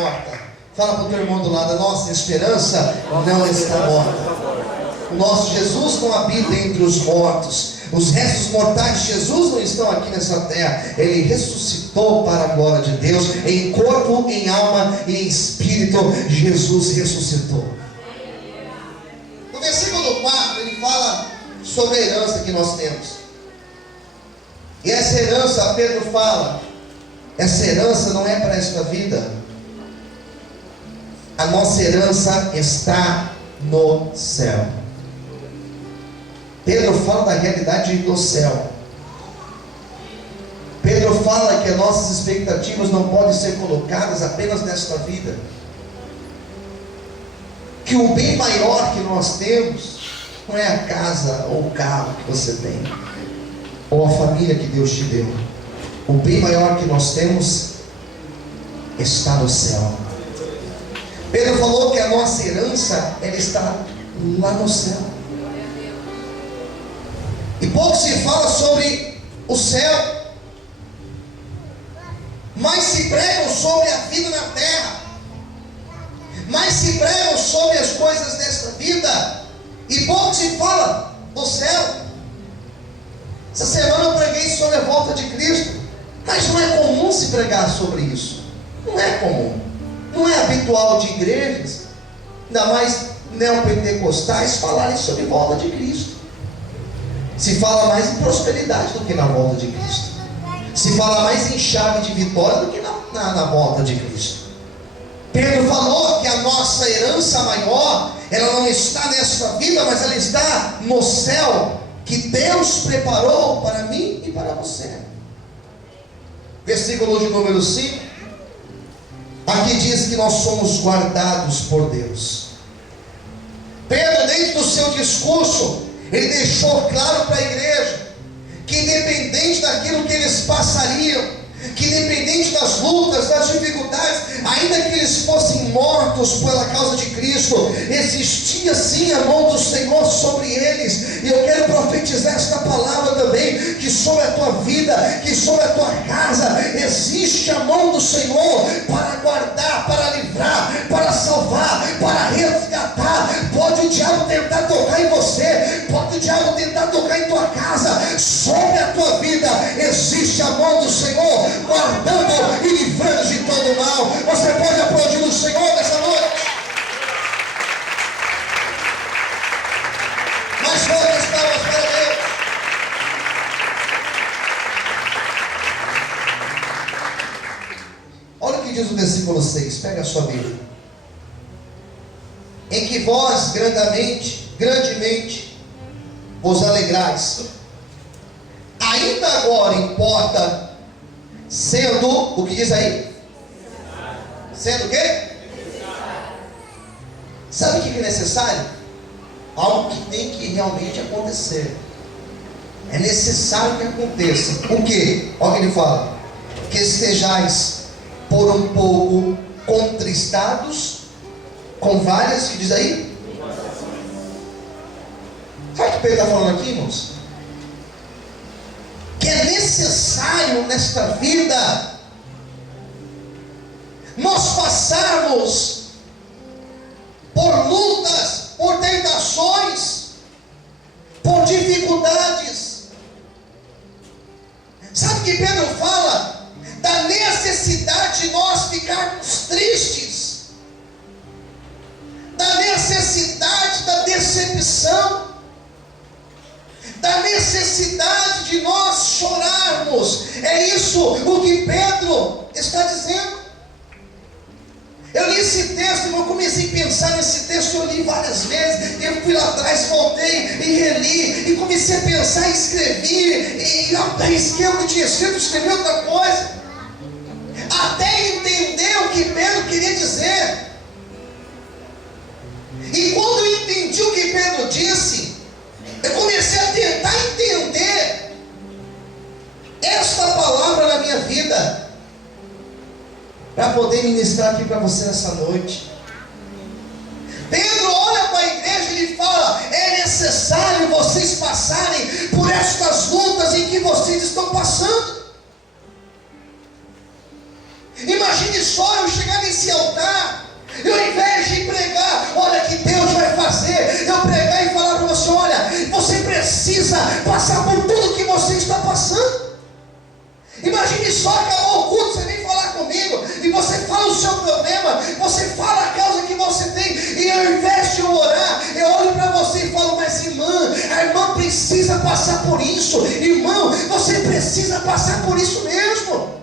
morta. Fala para o teu irmão do lado: a nossa esperança não está morta. O nosso Jesus não habita entre os mortos. Os restos mortais de Jesus não estão aqui nessa terra. Ele ressuscitou para a glória de Deus. Em corpo, em alma e em espírito, Jesus ressuscitou. No versículo 4 ele fala sobre a herança que nós temos. E essa herança, Pedro fala, essa herança não é para esta vida. A nossa herança está no céu. Pedro fala da realidade do céu. Pedro fala que as nossas expectativas não podem ser colocadas apenas nesta vida. Que o bem maior que nós temos não é a casa ou o carro que você tem, ou a família que Deus te deu. O bem maior que nós temos está no céu. Pedro falou que a nossa herança, ela está lá no céu. E pouco se fala sobre o céu, mas se pregam sobre a vida na terra, mas se pregam sobre as coisas desta vida, e pouco se fala do céu. Essa semana eu preguei sobre a volta de Cristo, mas não é comum se pregar sobre isso. Não é comum, não é habitual de igrejas, ainda mais neopentecostais, falarem sobre a volta de Cristo. Se fala mais em prosperidade do que na volta de Cristo. Se fala mais em chave de vitória do que na volta de Cristo. Pedro falou que a nossa herança maior, ela não está nesta vida, mas ela está no céu, que Deus preparou para mim e para você. Versículo de número 5. Aqui diz que nós somos guardados por Deus. Pedro, dentro do seu discurso, ele deixou claro para a igreja que independente daquilo que eles passariam, que independente das lutas, das dificuldades, ainda que eles fossem mortos pela causa de Cristo, existia sim a mão do Senhor sobre eles. E eu quero profetizar esta palavra também, que sobre a tua vida, que sobre a tua casa, existe a mão do Senhor para guardar, para livrar, para salvar, para resgatar. Pode o diabo tentar tocar em você, pode o diabo tentar tocar em tua casa, sobre a tua vida existe a mão do Senhor, guardando e livrando de todo mal. Você pode aplaudir o Senhor nessa noite? Mais fortes palmas para Deus. Olha o que diz o versículo 6, pega a sua Bíblia. Em que vós grandemente vos alegrais, ainda agora importa, sendo, o que diz aí? Sendo o quê? Sabe o que é necessário? Algo que tem que realmente acontecer. É necessário que aconteça. O que? Olha o que ele fala: que estejais por um pouco contristados com várias, que diz aí? Sabe o que Pedro está falando aqui, irmãos? Que é necessário nesta vida nós passarmos por lutas, por tentações, por dificuldades. Sabe o que Pedro fala? Da necessidade de nós ficarmos tristes, da necessidade da decepção, da necessidade de nós chorarmos. É isso o que Pedro está dizendo. Eu li esse texto, eu comecei a pensar nesse texto, eu li várias vezes, eu fui lá atrás, voltei e reli, e comecei a pensar, escrevi, e arrisquei o que tinha escrito, escrevi outra coisa, até entender o que Pedro queria dizer. E quando eu entendi o que Pedro disse, eu comecei a tentar entender esta palavra na minha vida, para poder ministrar aqui para você nessa noite. Pedro olha para a igreja e ele fala: é necessário vocês passarem por estas lutas em que vocês estão passando. Imagina Imagine só eu chegar nesse altar, e ao invés de pregar, olha que Deus vai fazer, eu pregar e falar para você, olha, você precisa passar por tudo que você está passando. Imagine só, acabou o culto, você vem falar comigo, e você fala o seu problema, você fala a causa que você tem, e ao invés de eu orar, eu olho para você e falo, mas irmã, a irmã precisa passar por isso, irmão, você precisa passar por isso mesmo.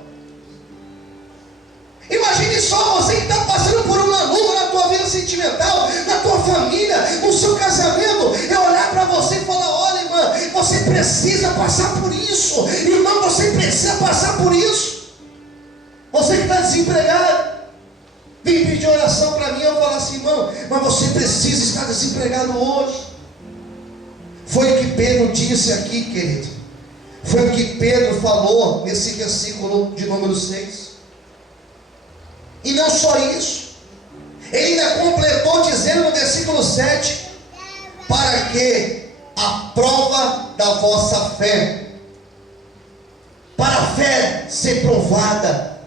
Imagine só, você que está passando por uma luta na tua vida sentimental, na tua família, no seu casamento, eu olhar para você e falar, olha irmã, você precisa passar por isso, irmão, você precisa passar por isso. Você que está desempregado, vem pedir oração para mim, eu falo assim, irmão, mas você precisa estar desempregado hoje. Foi o que Pedro disse aqui, querido, foi o que Pedro falou nesse versículo de número 6. E não só isso, ele ainda completou dizendo no versículo 7, para que a prova da vossa fé, para a fé ser provada,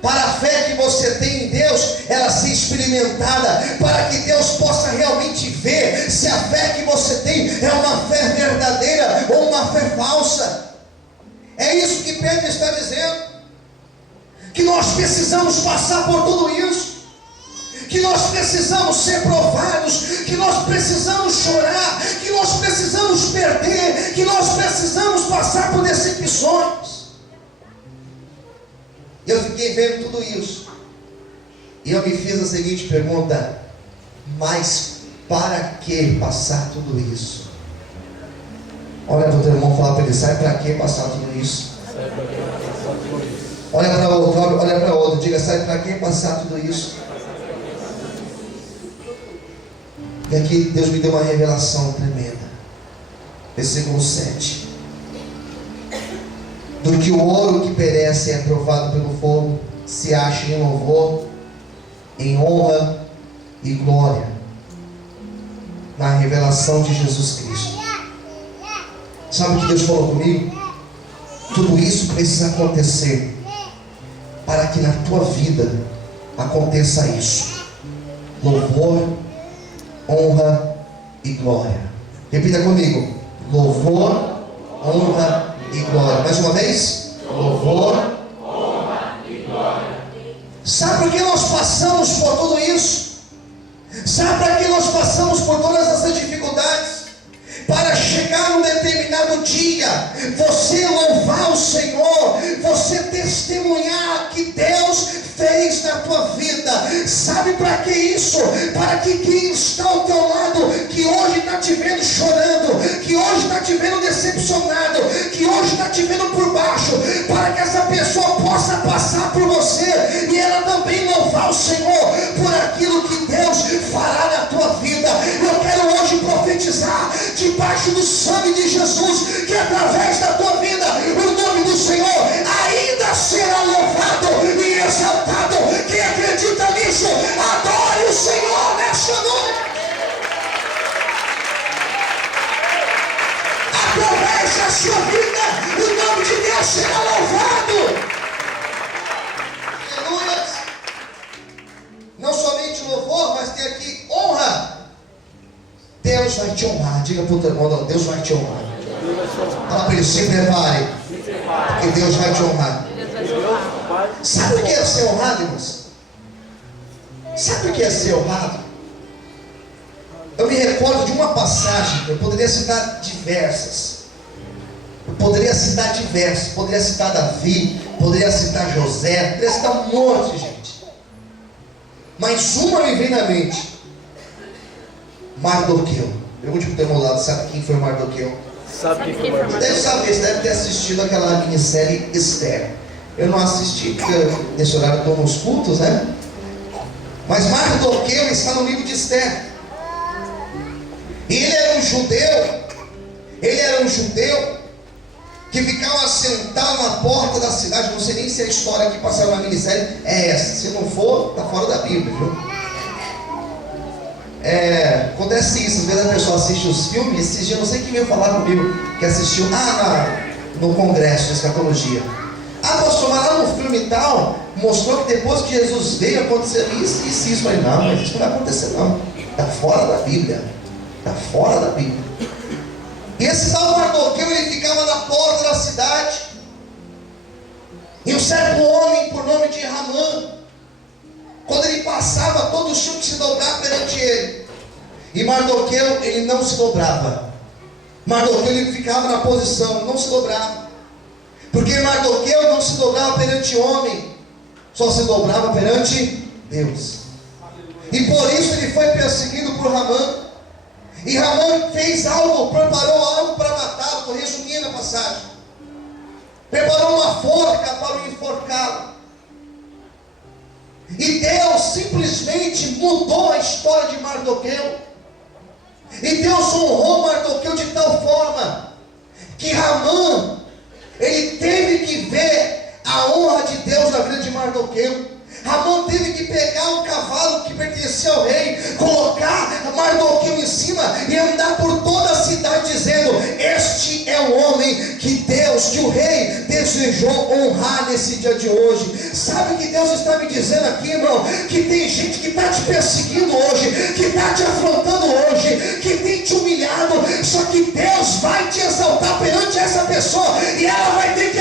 para a fé que você tem em Deus, ela ser experimentada, para que Deus possa realmente ver se a fé que você tem é uma fé verdadeira ou uma fé falsa. É isso que Pedro está dizendo, que nós precisamos passar por tudo isso, que nós precisamos ser provados, que nós precisamos chorar, que nós precisamos perder, que nós precisamos passar por decepções. Eu fiquei vendo tudo isso, e eu me fiz a seguinte pergunta, mas para que passar tudo isso? Olha para o teu irmão e fala para ele, sabe para que passar tudo isso? Olha para outro, diga, sabe para que passar tudo isso? E aqui Deus me deu uma revelação tremenda. Versículo 7. Do que o ouro que perece é provado pelo fogo, se acha em louvor, em honra e glória, na revelação de Jesus Cristo. Sabe o que Deus falou comigo? Tudo isso precisa acontecer para que na tua vida aconteça isso: louvor, honra e glória. Repita comigo: louvor, honra e glória. Mais uma vez: louvor, honra e glória. Sabe por que nós passamos por tudo isso? Sabe por que nós passamos por todas essas dificuldades? Para chegar num determinado dia, você louvar o Senhor, você testemunhar que Deus fez na tua vida. Sabe para que isso? Para que quem está ao teu lado, que hoje está te vendo chorando, que hoje está te vendo decepcionado, que hoje está te vendo por baixo, para que essa pessoa possa passar por você e ela também louvar o Senhor por aquilo que Deus fará na tua vida. Eu quero hoje profetizar debaixo do sangue de Jesus, que através da tua vida o nome do Senhor ainda será louvado e exaltado. Quem acredita nisso, adore o Senhor nesta noite. Através da sua vida o nome de Deus será louvado. Aleluia. Não somente louvor, mas tem aqui honra. Deus vai te honrar. Diga para o teu irmão, Deus vai te honrar. Fala para ele, se prepare, porque Deus vai te honrar. Sabe o que é ser honrado, irmãos? Sabe o que é ser honrado? Eu me recordo de uma passagem, eu poderia citar diversas. Poderia citar Davi, poderia citar José, poderia citar um monte de gente. Mas uma me vem na mente: Mardoqueu. Pergunte para o teu irmão lado, sabe quem foi Mardoqueu? Sabe quem foi Mardoqueu? Deve saber, você deve ter assistido aquela minissérie Esther. Eu não assisti, porque nesse horário eu estou nos cultos, né? Mas Mardoqueu está no livro de Esther. E ele era um judeu que ficava sentado na porta da cidade. Não sei nem se a história que passaram na minissérie é essa. Se não for, está fora da Bíblia, viu? Acontece isso, às vezes a pessoa assiste os filmes. Esses dias, não sei quem veio falar comigo que assistiu no congresso de escatologia. Pastor, mas lá no filme e tal, mostrou que depois que Jesus veio, aconteceu isso. Eu falei, não, mas isso não vai acontecer não. Está fora da Bíblia. Está fora da Bíblia. E esse tal Mardoqueu, ele ficava na porta da cidade. E um certo homem, por nome de Ramã, quando ele passava, todos tinham que se dobrar perante ele. E Mardoqueu, ele não se dobrava. Mardoqueu, ele ficava na posição, não se dobrava. Porque Mardoqueu não se dobrava perante homem, só se dobrava perante Deus. E por isso ele foi perseguido por Ramã. E Ramã fez algo, preparou algo para matá-lo. Estou resumindo a passagem. Preparou uma forca para o enforcá-lo. E Deus simplesmente mudou a história de Mardoqueu. E Deus honrou Mardoqueu de tal forma que Ramã, ele teve que ver a honra de Deus na vida de Mardoqueu. Ramã teve que pegar um cavalo que pertencia ao rei, colocar Mardoqueu em cima e andar por toda a cidade dizendo: este é o homem que Deus, que o rei desejou honrar nesse dia de hoje. Sabe o que Deus está me dizendo aqui, irmão? Que tem gente que está te perseguindo hoje, que está te afrontando hoje, que tem te humilhado, só que Deus vai te exaltar perante essa pessoa, e ela vai ter